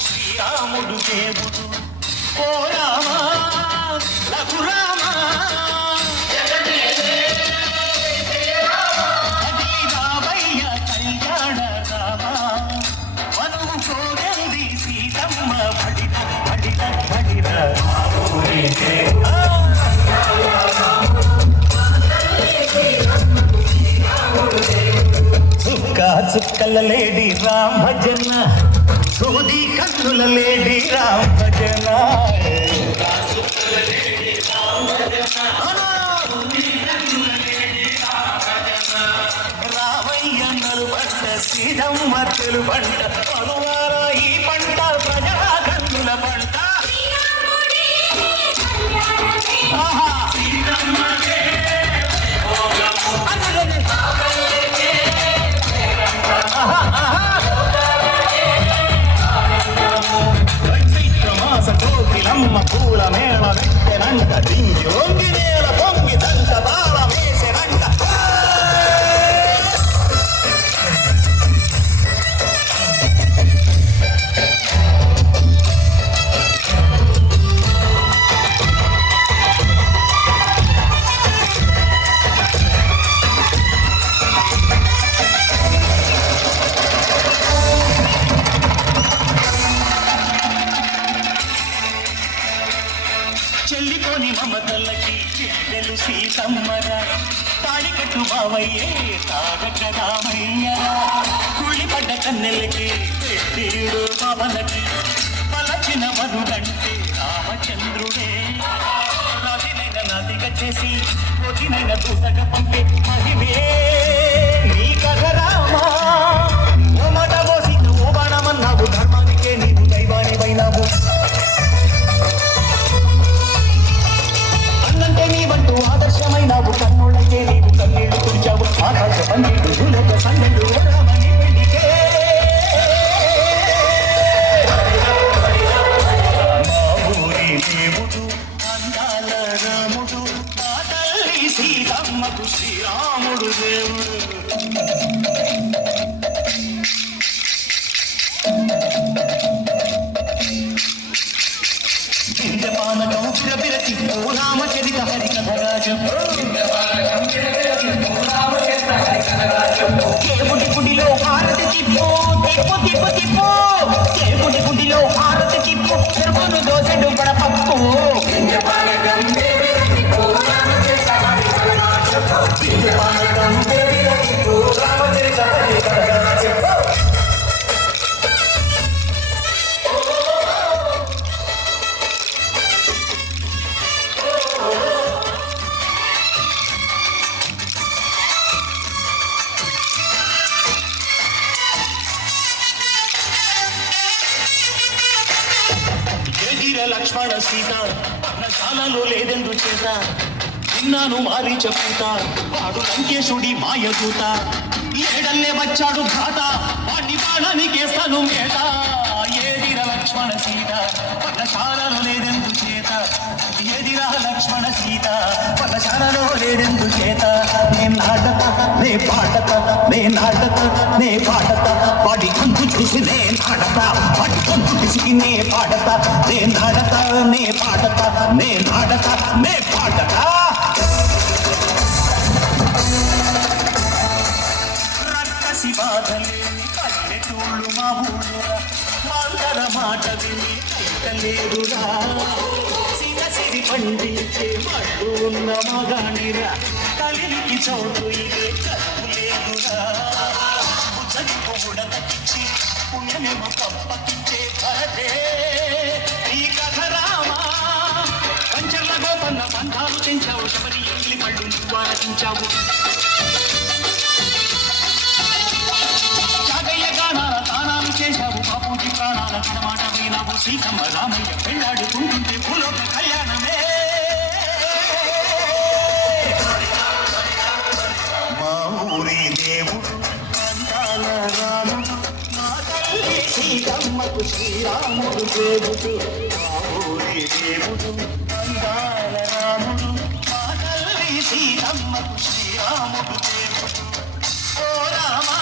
శ్రీరాముడు దేవుడు ఓ రామ రఘురామ రామయ్య కళ్యాణ రామ మనువు కోరంది సీతమ్మ బడిన బడిన బడిన చుక్కల లేడి రామ భజన సోది కన్నుల లేడి రామ భజన రామయ్య నలుబంట సీతమ్మ తెలుబంట పలువార ఈ పంట ప్రజా కన్నుల పంట కోకిలమ్మ పూల మేళ వెట్టెనంట దింగి వంగి నేల పొంగి దంట బాల వేసెనంట చెల్లిపోని మమతలకి చెల్లెలు సీతమ్మరా తాళికట్టు బావయ్యే తాగక రామయ్యరా కుళ్ళిపడ్డ కన్నెలకి పెట్టీడు పవనకి పలచిన వరుడంటే రామచంద్రుడే నదినైన నదిగా చేసి పొదినైన దూతగా పంపే మహిమే నీ కథ రామా ఓ మాట పోసి నువ్వు బాణమన్నావు ధర్మానికే నీవు దైవాని వైనావు నీవంటూ ఆదర్శమైనావు కన్నుళ్ళకే నీవు కన్నీళ్లు తుడిచావు ఆకాశ పన్నీళ్లు భూలోక సన్నెళ్ళు రామని పెళ్లికే మా ఊరి దేవుడు అందాల రాముడు మా తల్లి సీతమ్మకు శ్రీరాముడు దేవుడు పానకం విరతి రామచరిత హరికథరాజం కేపుడి గుడిలో హారతి తిప్పు తిప్పు తిప్పు తిప్పు కేపుడి గుడిలో హారతి తిప్పు చెరువును దోసెడు గడపప్పు లక్ష్మణ సీత పర్ణశాలలో లేదెందు చేత విన్నాను మారి చెప్పుతా వాడు లంకేశుడి మాయదూత ఏడల్లే వచ్చాడు ఘాత వాడి బాణానికేస్తాను మేట ఏదిర లక్ష్మణ సీత పర్ణశాలలో లేదెందు చేత ఏదిరా లక్ష్మణ సీత పర్ణశాలలో లేదెందు చేత నే నాటత నే పాటత నే నాటత నే పాటత వాడి కందు చూసి నే నాటత వాడి కందు చూసి నే పాటత నే నాటత నే పాటత నే నాటత నే పాటత రక్కసి బాధలే పల్లెటూళ్ళు మా ఊళ్ళురా మాందర మాట విని కైకలేరురా సిరి పండించే మడ్డు ఉన్న మగానిరా కలికి చోటు ఇదే కప్పులేదురా చదువు కూడా తగ్గించి పుణ్యమేమో పంపకించే భరతే ఈ కథ రామా పంచర్ల గోపన్న బంధాలు తెంచావు శబరి ఎంగిలి పళ్ళు నువ్వు ఆరగించావు జాగయ్య గానాల తానాలు చేశావు బాపూజీ ప్రాణాల కడమాట వినావు సీతమ్మ రామయ్య పెళ్ళాడుకుంటుంటే భూలోక కళ్యాణమే మా ఊరి దేవుడు అందాల రాముడు మా తల్లి సీతమ్మకు శ్రీరాముడు దేవుడు మా ఊరి దేవుడు అందాల రాముడు మా తల్లి సీతమ్మకు శ్రీరాముడు దేవుడు ఓ రామా